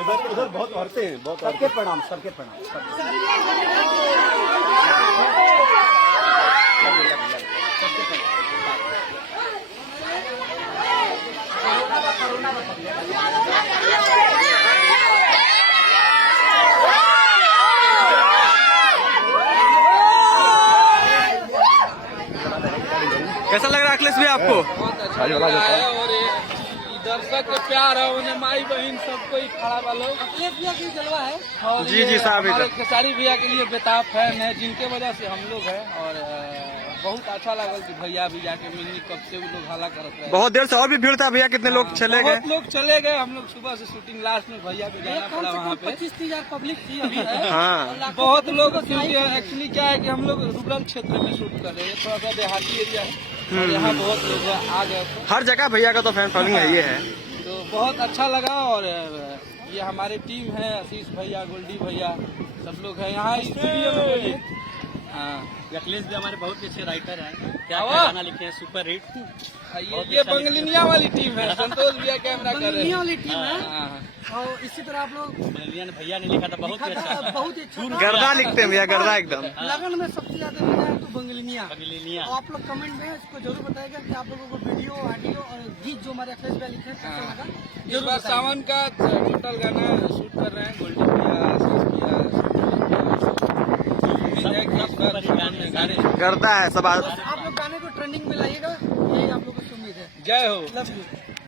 उधर उधर बहुत औरतें हैं, बहुत सबके प्रणाम, सबके प्रणाम। कैसा लग रहा है अखिलेश भाई आपको? बहुत अच्छा लग रहा है और ये दर्शक के प्यार है, उन्हें माई बहन सबको ही खड़ा वालों अखिलेश भैया की जलवा है। और जी साहब, हमारे खेसारी भैया के लिए बेताब फैन है, जिनके वजह से हम लोग हैं। और बहुत अच्छा लगा कि भैया भी जाके मिलनी, कब से वो लोग हाला करते रहे। बहुत देर से और भी भीड़ था भैया, कितने लोग चले गए? बहुत लोग चले गए, हम लोग सुबह से शूटिंग लास्ट में भैया को जाना पड़ा वहाँ पे। 25,000 पब्लिक थी अभी। हाँ, बहुत लोग एक्चुअली क्या है कि हम लोग रूरल क्षेत्र में शूट कर रहे हैं, थोड़ा सा देहाती एरिया है और यहाँ बहुत लोग आ गए थे। हर जगह भैया का तो फैन फॉलोइंग है, ये है। तो बहुत अच्छा लगा। और ये हमारे टीम है, आशीष भैया, गोल्डी भैया, सब लोग हैं यहाँ स्टूडियो में। बोलिए। हाँ, अखिलेश भी हमारे बहुत अच्छे राइटर हैं, क्या क्या गाना लिखे हैं, सुपर हिट। ये बंगलिनिया वाली टीम है, संतोष भैया कैमरा कर रहे हैं। वाली टीम है। हाँ। और इसी तरह आप लोग भैया ने लिखा था, बहुत ही अच्छा। बहुत ही अच्छा गर्दा लिखते हैं भैया, गर्दा एकदम। लगन में सबसे ज्यादा लिखा है तो बंगलिनिया। बंगलिनिया। तो आप लोग कमेंट में इसको जरूर बताएगा कि आप लोगों को वीडियो, ऑडियो और गीत जो हमारे अखिलेश भैया लिखे हैं कैसा लगा। इस बार सावन का टोटल गाना शूट कर रहे हैं, गोल्डी भैया, आशीष भैया, उम्मीद है कि इस बार गाने गर्दा है सब। आप लोग गाने को ट्रेंडिंग में लाइएगा, यही आप लोगों को उम्मीद है। जय हो। Love you.